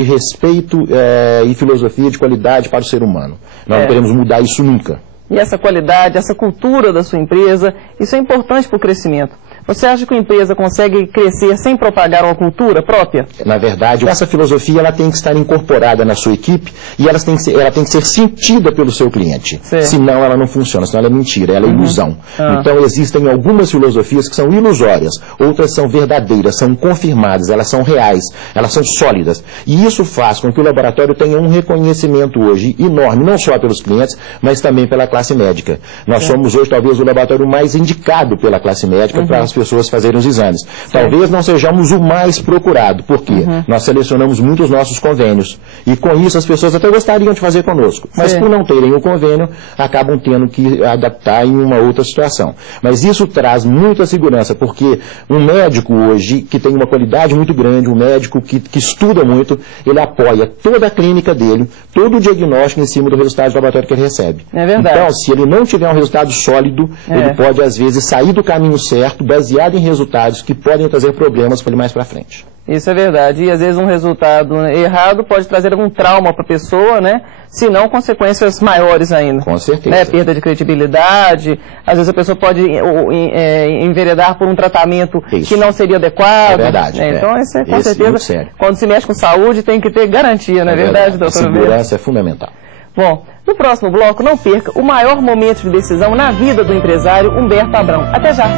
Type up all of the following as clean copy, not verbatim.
de respeito e filosofia de qualidade para o ser humano. Nós não queremos mudar isso nunca. E essa qualidade, essa cultura da sua empresa, isso é importante para o crescimento. Você acha que a empresa consegue crescer sem propagar uma cultura própria? Na verdade, essa filosofia ela tem que estar incorporada na sua equipe e ela tem que ser sentida pelo seu cliente. Sim. Senão ela não funciona, senão ela é mentira, ela é ilusão. Então existem algumas filosofias que são ilusórias, outras são verdadeiras, são confirmadas, elas são reais, elas são sólidas. E isso faz com que o laboratório tenha um reconhecimento hoje enorme, não só pelos clientes, mas também pela classe médica. Nós somos hoje talvez o laboratório mais indicado pela classe médica para as pessoas fazerem os exames. Talvez não sejamos o mais procurado, porque nós selecionamos muito os nossos convênios. E com isso as pessoas até gostariam de fazer conosco. Mas por não terem o convênio, acabam tendo que adaptar em uma outra situação. Mas isso traz muita segurança, porque um médico hoje, que tem uma qualidade muito grande, um médico que estuda muito, ele apoia toda a clínica dele, todo o diagnóstico em cima do resultado do laboratório que ele recebe. É verdade. Então, se ele não tiver um resultado sólido, ele pode, às vezes, sair do caminho certo, baseado em resultados que podem trazer problemas para ele mais para frente. Isso é verdade. E, às vezes, um resultado errado pode trazer algum trauma para a pessoa, né? Se não, consequências maiores ainda. Com certeza. Né? Perda de credibilidade. Às vezes a pessoa pode enveredar por um tratamento que não seria adequado. É verdade. Então, isso é, com Esse certeza, muito sério. Quando se mexe com saúde, tem que ter garantia, não é verdade, doutor? A segurança é fundamental. Bom, no próximo bloco, não perca o maior momento de decisão na vida do empresário Humberto Abrão. Até já!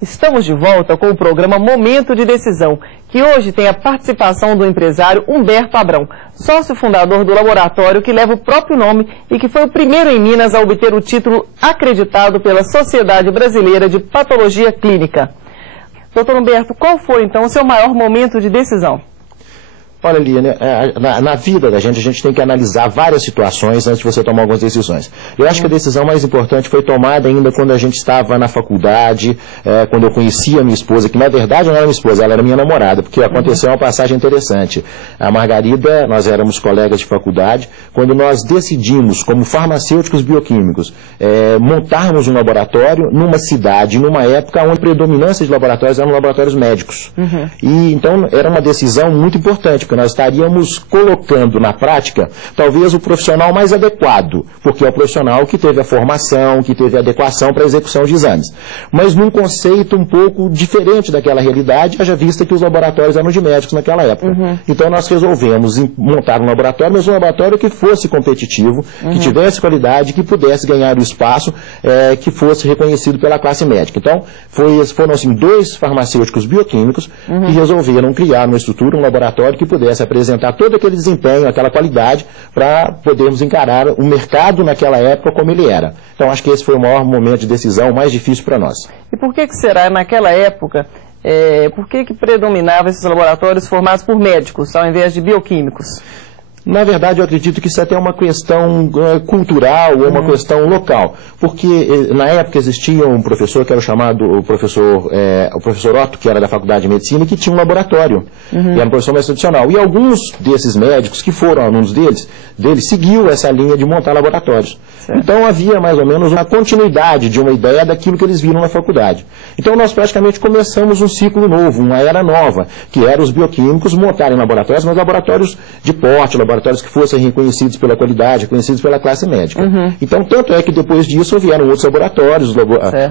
Estamos de volta com o programa Momento de Decisão, que hoje tem a participação do empresário Humberto Abrão, sócio fundador do laboratório que leva o próprio nome e que foi o primeiro em Minas a obter o título acreditado pela Sociedade Brasileira de Patologia Clínica. Doutor Humberto, qual foi então o seu maior momento de decisão? Olha, Liane, na vida da gente tem que analisar várias situações antes de você tomar algumas decisões. Eu acho que a decisão mais importante foi tomada ainda quando a gente estava na faculdade, quando eu conhecia a minha esposa, que na verdade não era minha esposa, ela era minha namorada, porque aconteceu uma passagem interessante. A Margarida, nós éramos colegas de faculdade, quando nós decidimos, como farmacêuticos bioquímicos, montarmos um laboratório numa cidade, numa época onde a predominância de laboratórios eram laboratórios médicos. E então era uma decisão muito importante, porque nós estaríamos colocando na prática talvez o profissional mais adequado, porque é o profissional que teve a formação, que teve a adequação para a execução de exames. Mas num conceito um pouco diferente daquela realidade, haja vista que os laboratórios eram de médicos naquela época. Então nós resolvemos montar um laboratório, mas um laboratório que fosse competitivo, que tivesse qualidade, que pudesse ganhar o espaço, que fosse reconhecido pela classe médica. Então foram assim, 2 farmacêuticos bioquímicos que resolveram criar uma estrutura, um laboratório que pudesse apresentar todo aquele desempenho, aquela qualidade, para podermos encarar o mercado naquela época como ele era. Então acho que esse foi o maior momento de decisão, mais difícil para nós. E por que será, naquela época, por que predominavam esses laboratórios formados por médicos, ao invés de bioquímicos? Na verdade, eu acredito que isso até é uma questão cultural ou uma questão local, porque na época existia um professor que era chamado o professor Otto, que era da Faculdade de Medicina, que tinha um laboratório, e era um professor mais tradicional. E alguns desses médicos que foram alunos deles seguiu essa linha de montar laboratórios. Certo. Então havia mais ou menos uma continuidade de uma ideia daquilo que eles viram na faculdade. Então nós praticamente começamos um ciclo novo, uma era nova, que era os bioquímicos montarem laboratórios, mas laboratórios de porte, laboratórios laboratórios que fossem reconhecidos pela qualidade, reconhecidos pela classe médica. Então, tanto é que depois disso vieram outros laboratórios,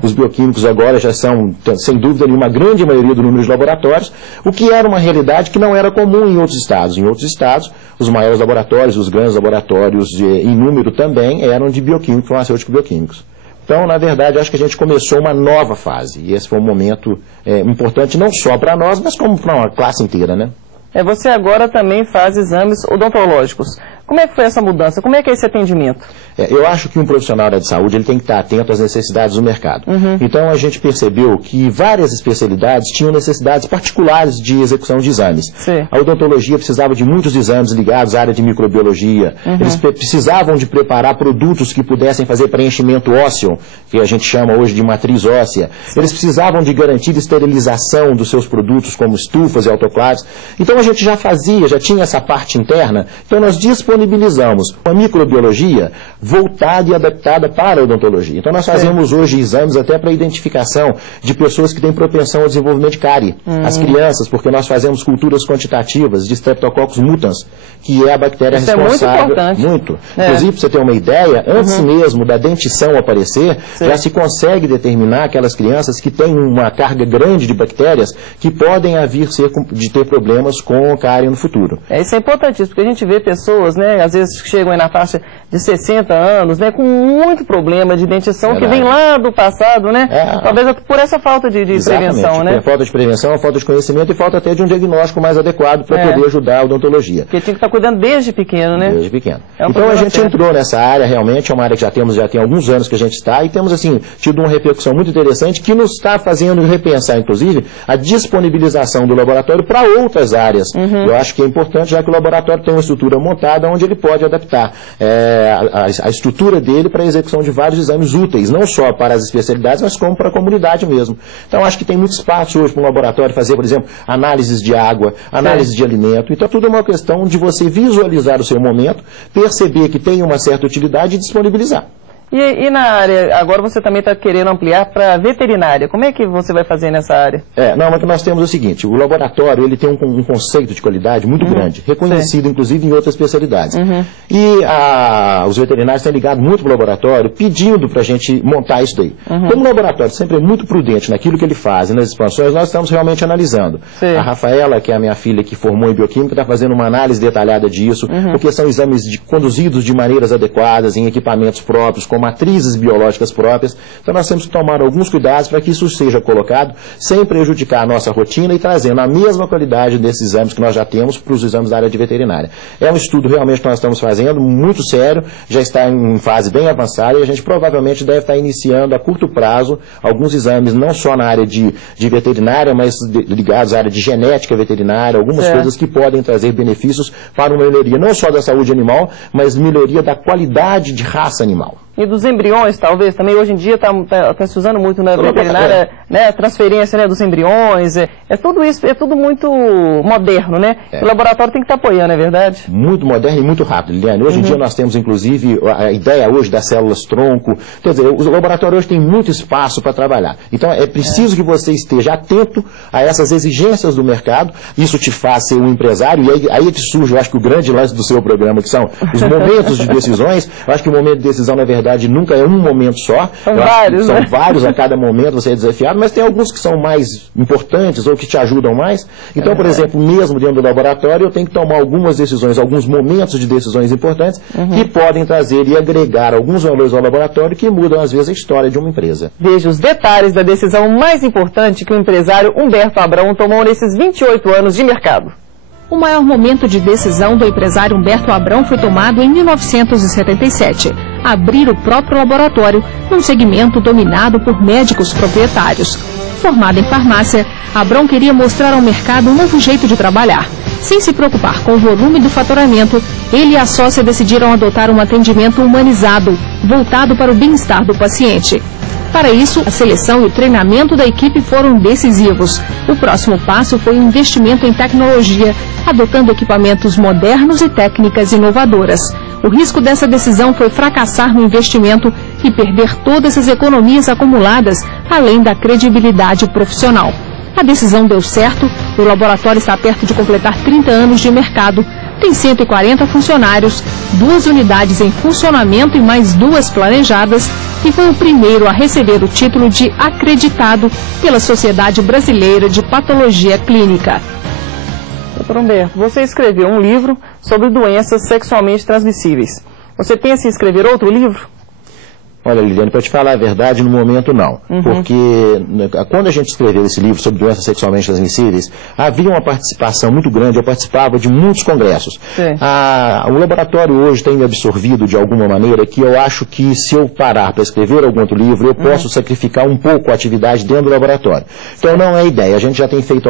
os bioquímicos agora já são, sem dúvida nenhuma, a grande maioria do número de laboratórios, o que era uma realidade que não era comum em outros estados. Em outros estados, os maiores laboratórios, os grandes laboratórios em número também eram de bioquímicos, farmacêuticos bioquímicos. Então, na verdade, acho que a gente começou uma nova fase, e esse foi um momento importante não só para nós, mas como para uma classe inteira, né? Você agora também faz exames odontológicos. Como é que foi essa mudança? Como é que é esse atendimento? Eu acho que um profissional de saúde ele tem que estar atento às necessidades do mercado. Então a gente percebeu que várias especialidades tinham necessidades particulares de execução de exames. Sim. A odontologia precisava de muitos exames ligados à área de microbiologia. Eles precisavam de preparar produtos que pudessem fazer preenchimento ósseo, que a gente chama hoje de matriz óssea. Sim. Eles precisavam de garantir esterilização dos seus produtos, como estufas e autoclaves. Então a gente já tinha essa parte interna. Então nós disponibilizamos uma microbiologia voltada e adaptada para a odontologia. Então nós fazemos hoje exames até para identificação de pessoas que têm propensão ao desenvolvimento de cárie. As crianças, porque nós fazemos culturas quantitativas de Streptococcus mutans, que é a bactéria responsável. Isso é muito importante. Muito. Inclusive, para você ter uma ideia, antes mesmo da dentição aparecer, já se consegue determinar aquelas crianças que têm uma carga grande de bactérias que podem vir de ter problemas com cárie no futuro. Isso é importantíssimo, porque a gente vê pessoas, né, às vezes chegam aí na faixa de 60 anos, né, com muito problema de dentição que vem lá do passado, né? Talvez por essa falta de prevenção, né? Falta de prevenção, falta de conhecimento e falta até de um diagnóstico mais adequado para poder ajudar a odontologia. Porque tinha que estar cuidando desde pequeno, né? Desde pequeno. Então a gente entrou nessa área, realmente é uma área que já tem alguns anos que a gente está e temos, assim, tido uma repercussão muito interessante que nos está fazendo repensar, inclusive, a disponibilização do laboratório para outras áreas. Eu acho que é importante, já que o laboratório tem uma estrutura montada onde ele pode adaptar a estrutura dele para a execução de vários exames úteis, não só para as especialidades, mas como para a comunidade mesmo. Então, acho que tem muito espaço hoje para um laboratório fazer, por exemplo, análises de água, análise de alimento. Então, tudo é uma questão de você visualizar o seu momento, perceber que tem uma certa utilidade e disponibilizar. E na área, agora você também está querendo ampliar para veterinária. Como é que você vai fazer nessa área? Mas o que nós temos é o seguinte, o laboratório ele tem um conceito de qualidade muito grande, reconhecido inclusive em outras especialidades. E os veterinários têm ligado muito para o laboratório pedindo para a gente montar isso daí. Como o laboratório sempre é muito prudente naquilo que ele faz e nas expansões, nós estamos realmente analisando. A Rafaela, que é a minha filha que formou em bioquímica, está fazendo uma análise detalhada disso, porque são exames conduzidos de maneiras adequadas, em equipamentos próprios, com matrizes biológicas próprias. Então nós temos que tomar alguns cuidados para que isso seja colocado sem prejudicar a nossa rotina e trazendo a mesma qualidade desses exames que nós já temos para os exames da área de veterinária. É um estudo realmente que nós estamos fazendo, muito sério, já está em fase bem avançada e a gente provavelmente deve estar iniciando a curto prazo alguns exames, não só na área de veterinária, mas ligados à área de genética veterinária, algumas coisas que podem trazer benefícios para uma melhoria não só da saúde animal, mas melhoria da qualidade de raça animal. E dos embriões, talvez, também hoje em dia está se usando muito na veterinária, né, a transferência, né, dos embriões, tudo isso, é tudo muito moderno, né? O laboratório tem que estar apoiando, é verdade? Muito moderno e muito rápido, Liliane. Hoje em dia nós temos, inclusive, a ideia hoje das células tronco, quer dizer, o laboratório hoje tem muito espaço para trabalhar. Então é preciso que você esteja atento a essas exigências do mercado, isso te faz ser um empresário, e aí que surge, eu acho que o grande lance do seu programa, que são os momentos de decisões. Eu acho que o momento de decisão, na verdade, nunca é um momento só. São vários a cada momento, você é desafiado, mas tem alguns que são mais importantes ou que te ajudam mais. Então, por exemplo, mesmo dentro do laboratório, eu tenho que tomar algumas decisões, alguns momentos de decisões importantes que podem trazer e agregar alguns valores ao laboratório que mudam, às vezes, a história de uma empresa. Veja os detalhes da decisão mais importante que o empresário Humberto Abrão tomou nesses 28 anos de mercado. O maior momento de decisão do empresário Humberto Abrão foi tomado em 1977, abrir o próprio laboratório num segmento dominado por médicos proprietários. Formado em farmácia, Abrão queria mostrar ao mercado um novo jeito de trabalhar. Sem se preocupar com o volume do faturamento, ele e a sócia decidiram adotar um atendimento humanizado, voltado para o bem-estar do paciente. Para isso, a seleção e o treinamento da equipe foram decisivos. O próximo passo foi o investimento em tecnologia, adotando equipamentos modernos e técnicas inovadoras. O risco dessa decisão foi fracassar no investimento e perder todas as economias acumuladas, além da credibilidade profissional. A decisão deu certo, o laboratório está perto de completar 30 anos de mercado, Tem 140 funcionários, 2 unidades em funcionamento e mais 2 planejadas, e foi o primeiro a receber o título de acreditado pela Sociedade Brasileira de Patologia Clínica. Doutor Humberto, você escreveu um livro sobre doenças sexualmente transmissíveis. Você pensa em escrever outro livro? Olha, Liliane, para te falar a verdade, no momento não. Porque quando a gente escreveu esse livro sobre doenças sexualmente transmissíveis, havia uma participação muito grande, eu participava de muitos congressos. O laboratório hoje tem me absorvido de alguma maneira que eu acho que se eu parar para escrever algum outro livro, eu posso sacrificar um pouco a atividade dentro do laboratório. Então não é a ideia, a gente já tem feito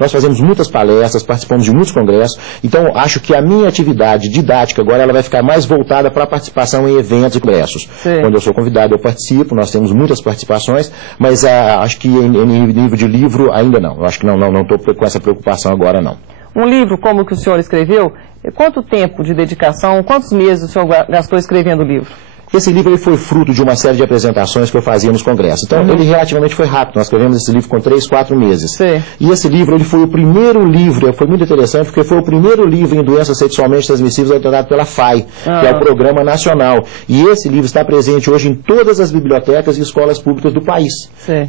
nós fazemos muitas palestras, participamos de muitos congressos, então acho que a minha atividade didática agora ela vai ficar mais voltada para a participação em eventos e congressos. Quando eu sou convidado, eu participo, nós temos muitas participações, mas acho que em nível de livro ainda não. Eu acho que não estou com essa preocupação agora, não. Um livro como o que o senhor escreveu, quanto tempo de dedicação, quantos meses o senhor gastou escrevendo o livro? Esse livro ele foi fruto de uma série de apresentações que eu fazia nos congressos. Então, ele relativamente foi rápido. Nós escrevemos esse livro com 3, 4 meses. E esse livro ele foi o primeiro livro, foi muito interessante, porque foi o primeiro livro em doenças sexualmente transmissíveis autorizado pela FAI, que é o Programa Nacional. E esse livro está presente hoje em todas as bibliotecas e escolas públicas do país.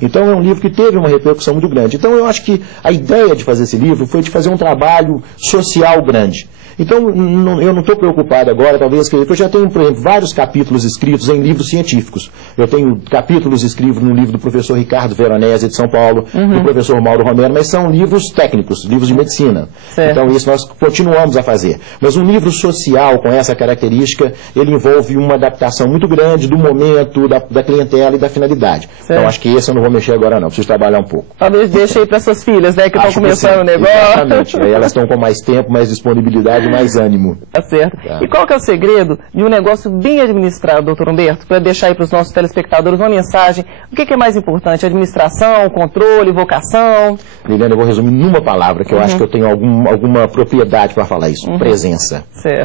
Então, é um livro que teve uma repercussão muito grande. Então, eu acho que a ideia de fazer esse livro foi de fazer um trabalho social grande. Então, eu não estou preocupado agora, talvez, porque eu já tenho, por exemplo, vários capítulos escritos em livros científicos. Eu tenho capítulos escritos no livro do professor Ricardo Veronese, de São Paulo, do professor Mauro Romero, mas são livros técnicos, livros de medicina. Então, isso nós continuamos a fazer. Mas um livro social com essa característica, ele envolve uma adaptação muito grande do momento, da clientela e da finalidade. Então, acho que esse eu não vou mexer agora, não. Preciso trabalhar um pouco. Talvez deixe aí para suas filhas, né, que estão começando o negócio. Exatamente. Aí elas estão com mais tempo, mais disponibilidade, mais ânimo. Tá certo. E qual que é o segredo de um negócio bem administrado, doutor Humberto? Para deixar aí para os nossos telespectadores uma mensagem. O que é mais importante? Administração, controle, vocação? Liliane, eu vou resumir numa palavra, que eu acho que eu tenho alguma propriedade para falar isso. Presença.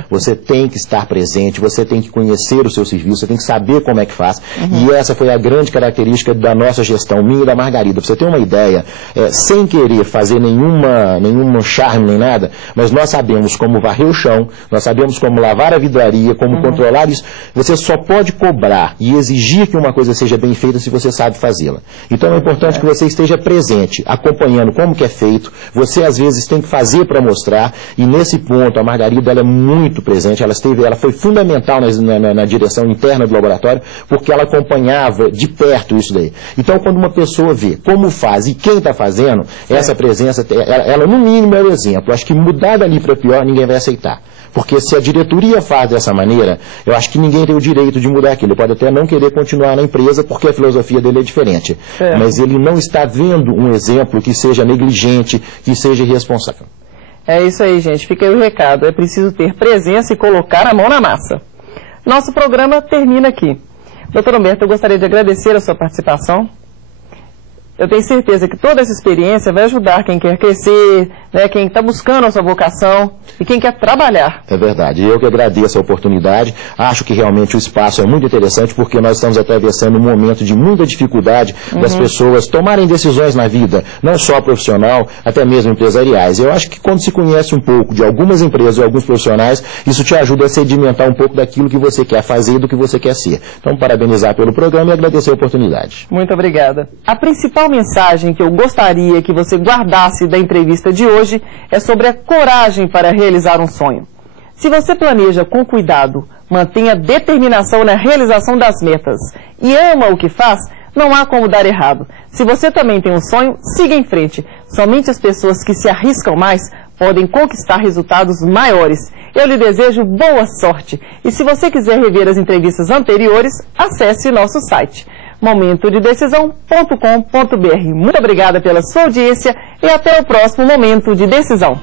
Você tem que estar presente, você tem que conhecer o seu serviço, você tem que saber como é que faz. E essa foi a grande característica da nossa gestão, minha e da Margarida. Pra você ter uma ideia, sem querer fazer nenhum charme nem nada, mas nós sabemos como varrer o chão, nós sabemos como lavar a vidraria, como controlar isso. Você só pode cobrar e exigir que uma coisa seja bem feita se você sabe fazê-la. Então é importante que você esteja presente, acompanhando como que é feito. Você às vezes tem que fazer para mostrar, e nesse ponto a Margarida ela é muito presente, ela foi fundamental na direção interna do laboratório, porque ela acompanhava de perto isso daí. Então quando uma pessoa vê como faz e quem está fazendo, essa presença, ela no mínimo é o exemplo. Acho que mudar dali para pior ninguém vai aceitar. Porque se a diretoria faz dessa maneira, eu acho que ninguém tem o direito de mudar aquilo. Ele pode até não querer continuar na empresa porque a filosofia dele é diferente. Mas ele não está vendo um exemplo que seja negligente, que seja irresponsável. É isso aí, gente. Fica aí o recado. É preciso ter presença e colocar a mão na massa. Nosso programa termina aqui. Doutor Humberto, eu gostaria de agradecer a sua participação. Eu tenho certeza que toda essa experiência vai ajudar quem quer crescer, né, quem está buscando a sua vocação e quem quer trabalhar. É verdade. Eu que agradeço a oportunidade. Acho que realmente o espaço é muito interessante porque nós estamos atravessando um momento de muita dificuldade das pessoas tomarem decisões na vida, não só profissional, até mesmo empresariais. Eu acho que quando se conhece um pouco de algumas empresas e alguns profissionais, isso te ajuda a sedimentar um pouco daquilo que você quer fazer e do que você quer ser. Então, parabenizar pelo programa e agradecer a oportunidade. Muito obrigada. A principal mensagem que eu gostaria que você guardasse da entrevista de hoje é sobre a coragem para realizar um sonho. Se você planeja com cuidado, mantenha determinação na realização das metas e ama o que faz, não há como dar errado. Se você também tem um sonho, siga em frente. Somente as pessoas que se arriscam mais podem conquistar resultados maiores. Eu lhe desejo boa sorte. E se você quiser rever as entrevistas anteriores, acesse nosso site momentodedecisão.com.br. Muito obrigada pela sua audiência e até o próximo Momento de Decisão.